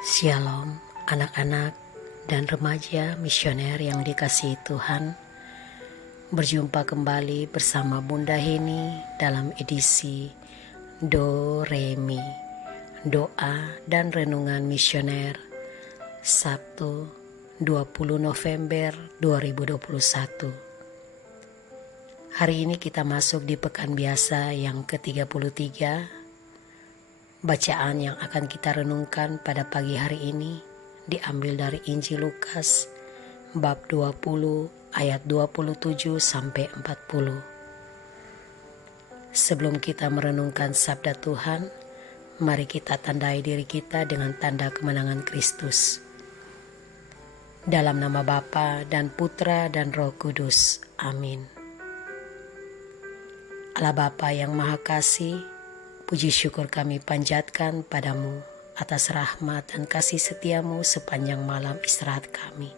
Shalom anak-anak dan remaja misioner yang dikasihi Tuhan. Berjumpa kembali bersama Bunda Heni dalam edisi Do Re Mi, doa dan renungan misioner, Sabtu 20 November 2021. Hari ini kita masuk di pekan biasa yang ke-33. Bacaan yang akan kita renungkan pada pagi hari ini diambil dari Injil Lukas bab 20 ayat 27 sampai 40. Sebelum kita merenungkan sabda Tuhan, mari kita tandai diri kita dengan tanda kemenangan Kristus. Dalam nama Bapa dan Putra dan Roh Kudus. Amin. Allah Bapa yang Maha Kasih, puji syukur kami panjatkan padamu atas rahmat dan kasih setiamu sepanjang malam istirahat kami.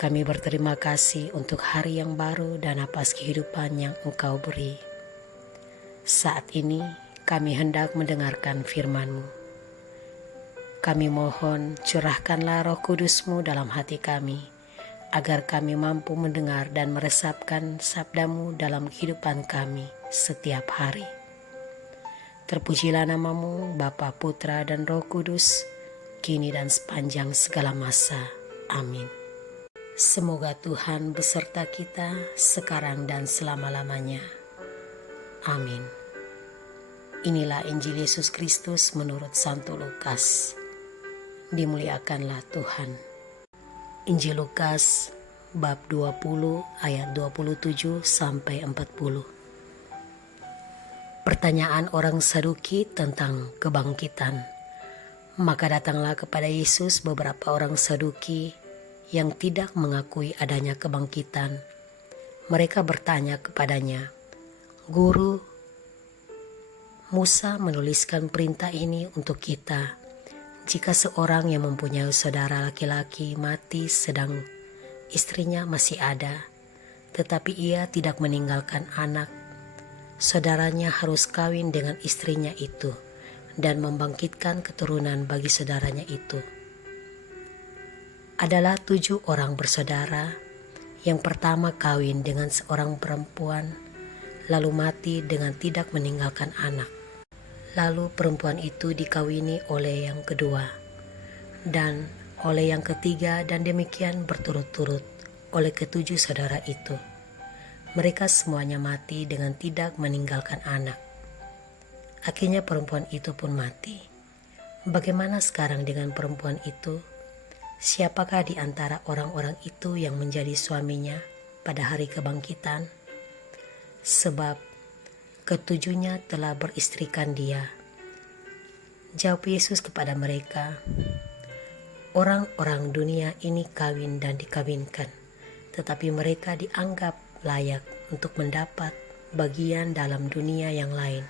Kami berterima kasih untuk hari yang baru dan napas kehidupan yang Engkau beri. Saat ini kami hendak mendengarkan firman-Mu. Kami mohon curahkanlah Roh Kudus-Mu dalam hati kami, agar kami mampu mendengar dan meresapkan sabda-Mu dalam kehidupan kami setiap hari. Terpujilah nama-Mu, Bapa, Putra, dan Roh Kudus, kini dan sepanjang segala masa. Amin. Semoga Tuhan beserta kita sekarang dan selama-lamanya. Amin. Inilah Injil Yesus Kristus menurut Santo Lukas. Dimuliakanlah Tuhan. Injil Lukas bab 20 ayat 27 sampai 40. Pertanyaan orang Saduki tentang kebangkitan. Maka datanglah kepada Yesus beberapa orang Saduki yang tidak mengakui adanya kebangkitan. Mereka bertanya kepadanya, "Guru, Musa menuliskan perintah ini untuk kita. Jika seorang yang mempunyai saudara laki-laki mati sedang istrinya masih ada, tetapi ia tidak meninggalkan anak, saudaranya harus kawin dengan istrinya itu dan membangkitkan keturunan bagi saudaranya itu. Adalah 7 orang bersaudara. Yang pertama kawin dengan seorang perempuan, lalu mati dengan tidak meninggalkan anak. Lalu perempuan itu dikawini oleh yang kedua, dan oleh yang ketiga, dan demikian berturut-turut oleh ke-7 saudara itu. Mereka semuanya mati dengan tidak meninggalkan anak. Akhirnya perempuan itu pun mati. Bagaimana sekarang dengan perempuan itu? Siapakah di antara orang-orang itu yang menjadi suaminya pada hari kebangkitan? Sebab ketujuhnya telah beristrikan dia." Jawab Yesus kepada mereka, "Orang-orang dunia ini kawin dan dikawinkan, tetapi mereka dianggap layak untuk mendapat bagian dalam dunia yang lain,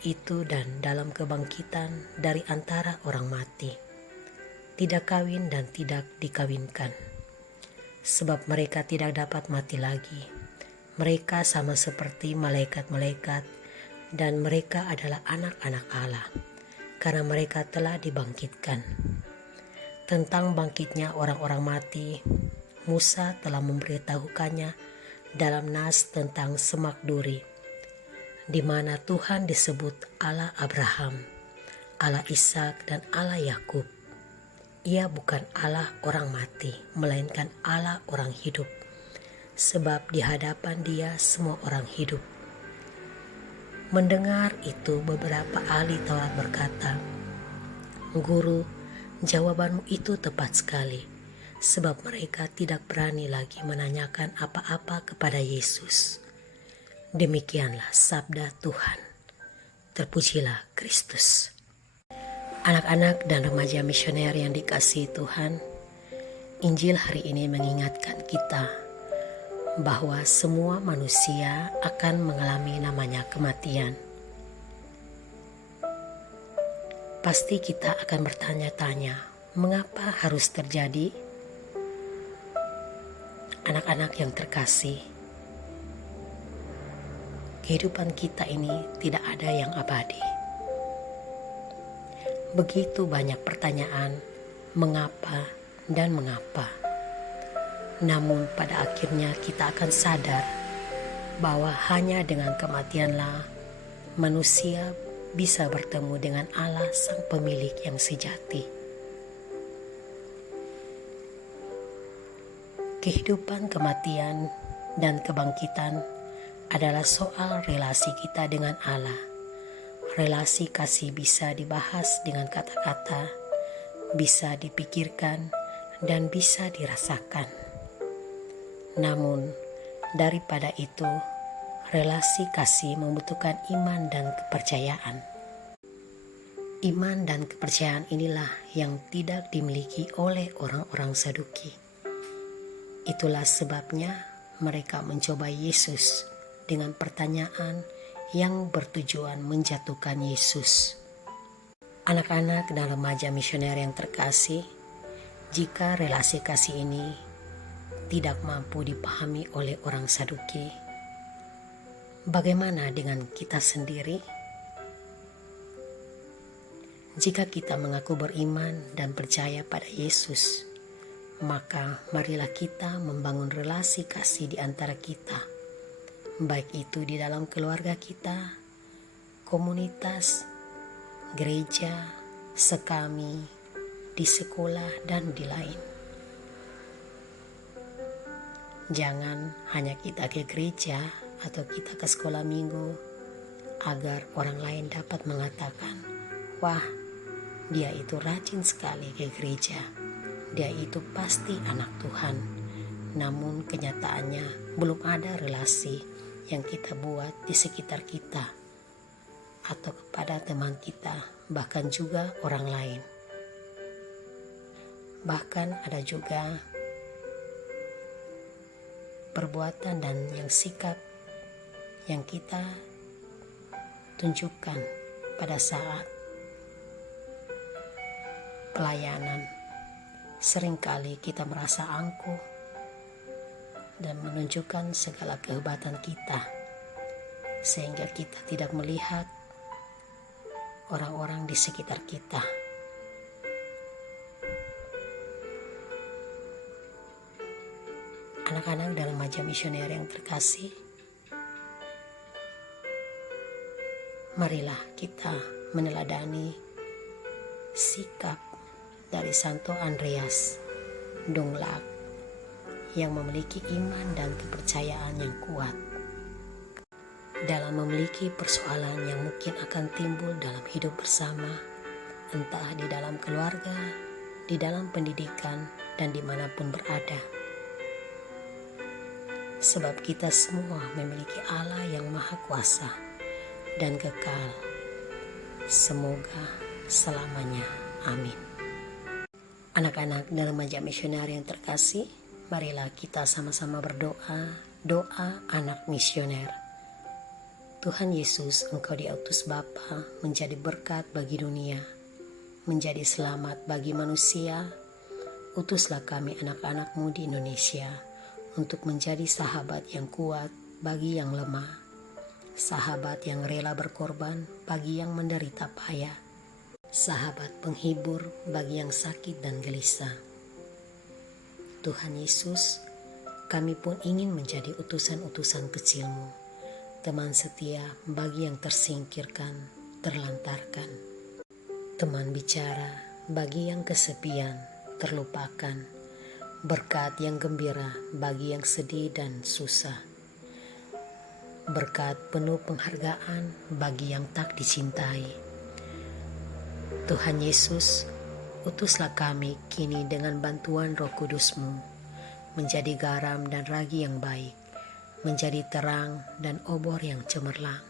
itu dan dalam kebangkitan dari antara orang mati. Tidak kawin dan tidak dikawinkan, sebab mereka tidak dapat mati lagi. Mereka sama seperti malaikat-malaikat, dan mereka adalah anak-anak Allah, karena mereka telah dibangkitkan. Tentang bangkitnya orang-orang mati, Musa telah memberitahukannya dalam nas tentang semak duri, di mana Tuhan disebut Allah Abraham, Allah Ishak, dan Allah Yakub. Ia bukan Allah orang mati, melainkan Allah orang hidup, sebab di hadapan Dia semua orang hidup." Mendengar itu, beberapa ahli Taurat berkata, "Guru, jawabanmu itu tepat sekali," sebab mereka tidak berani lagi menanyakan apa-apa kepada Yesus. Demikianlah sabda Tuhan. Terpujilah Kristus. Anak-anak dan remaja misioner yang dikasihi Tuhan, Injil hari ini mengingatkan kita bahwa semua manusia akan mengalami namanya kematian. Pasti kita akan bertanya-tanya, mengapa harus terjadi? Anak-anak yang terkasih, kehidupan kita ini tidak ada yang abadi. Begitu banyak pertanyaan, mengapa dan mengapa. Namun pada akhirnya kita akan sadar bahwa hanya dengan kematianlah manusia bisa bertemu dengan Allah Sang Pemilik yang sejati. Kehidupan, kematian, dan kebangkitan adalah soal relasi kita dengan Allah. Relasi kasih bisa dibahas dengan kata-kata, bisa dipikirkan, dan bisa dirasakan. Namun, daripada itu, relasi kasih membutuhkan iman dan kepercayaan. Iman dan kepercayaan inilah yang tidak dimiliki oleh orang-orang Saduki. Itulah sebabnya mereka mencoba Yesus dengan pertanyaan yang bertujuan menjatuhkan Yesus. Anak-anak dan remaja misioner yang terkasih, jika relasi kasih ini tidak mampu dipahami oleh orang Saduki, bagaimana dengan kita sendiri? Jika kita mengaku beriman dan percaya pada Yesus, maka marilah kita membangun relasi kasih di antara kita, baik itu di dalam keluarga kita, komunitas, gereja, sekami, di sekolah, dan di lain. Jangan hanya kita ke gereja atau kita ke sekolah minggu agar orang lain dapat mengatakan, wah, dia itu rajin sekali ke gereja, dia itu pasti anak Tuhan. Namun kenyataannya belum ada relasi yang kita buat di sekitar kita atau kepada teman kita, bahkan juga orang lain. Bahkan ada juga perbuatan dan yang sikap yang kita tunjukkan pada saat pelayanan. Seringkali kita merasa angkuh dan menunjukkan segala kehebatan kita, sehingga kita tidak melihat orang-orang di sekitar kita. Anak-anak dan remaja misioner yang terkasih, marilah kita meneladani sikap dari Santo Andreas Donglaak yang memiliki iman dan kepercayaan yang kuat dalam memiliki persoalan yang mungkin akan timbul dalam hidup bersama, entah di dalam keluarga, di dalam pendidikan, dan dimanapun berada. Sebab kita semua memiliki Allah yang Maha Kuasa dan kekal. Semoga selamanya. Amin. Anak-anak dan remaja misioner yang terkasih, marilah kita sama-sama berdoa, doa anak misioner. Tuhan Yesus, Engkau diutus Bapa menjadi berkat bagi dunia, menjadi selamat bagi manusia. Utuslah kami anak-anak-Mu di Indonesia untuk menjadi sahabat yang kuat bagi yang lemah, sahabat yang rela berkorban bagi yang menderita payah, sahabat penghibur bagi yang sakit dan gelisah. Tuhan Yesus, kami pun ingin menjadi utusan-utusan kecil-Mu, teman setia bagi yang tersingkirkan, terlantarkan, teman bicara bagi yang kesepian, terlupakan, berkat yang gembira bagi yang sedih dan susah, berkat penuh penghargaan bagi yang tak dicintai. Tuhan Yesus, utuslah kami kini dengan bantuan Roh Kudus-Mu, menjadi garam dan ragi yang baik, menjadi terang dan obor yang cemerlang,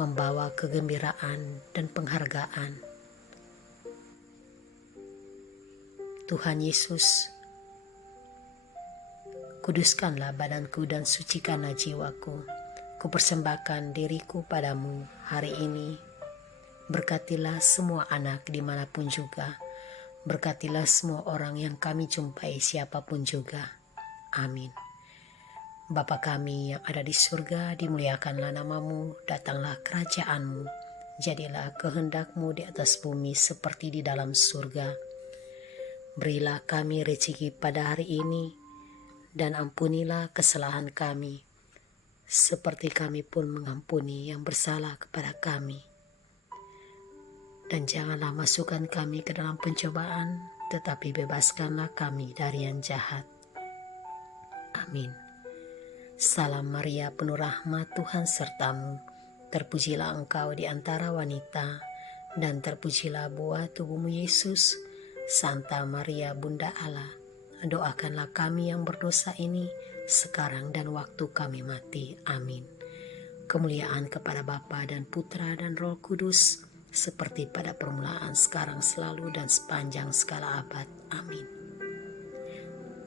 membawa kegembiraan dan penghargaan. Tuhan Yesus, kuduskanlah badanku dan sucikanlah jiwaku. Kupersembahkan diriku padamu hari ini. Berkatilah semua anak dimanapun juga. Berkatilah semua orang yang kami jumpai siapapun juga. Amin. Bapa kami yang ada di surga, dimuliakanlah namamu, datanglah kerajaanmu. jadilah kehendak-Mu di atas bumi seperti di dalam surga. Berilah kami rezeki pada hari ini, dan ampunilah kesalahan kami, seperti kami pun mengampuni yang bersalah kepada kami. Dan janganlah masukkan kami ke dalam pencobaan, tetapi bebaskanlah kami dari yang jahat. Amin. Salam Maria, penuh rahmat, Tuhan sertamu. Terpujilah engkau di antara wanita, dan terpujilah buah tubuhmu Yesus. Santa Maria, Bunda Allah, doakanlah kami yang berdosa ini, sekarang dan waktu kami mati. Amin. Kemuliaan kepada Bapa dan Putra dan Roh Kudus, seperti pada permulaan, sekarang, selalu, dan sepanjang segala abad. Amin.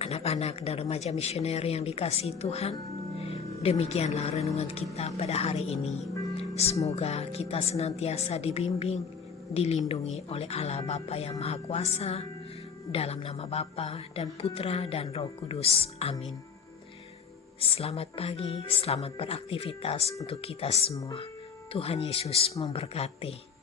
Anak-anak dan remaja misioner yang dikasihi Tuhan, demikianlah renungan kita pada hari ini. Semoga kita senantiasa dibimbing, dilindungi oleh Allah Bapa yang Maha Kuasa, dalam nama Bapa dan Putra dan Roh Kudus. Amin. Selamat pagi, selamat beraktivitas untuk kita semua. Tuhan Yesus memberkati.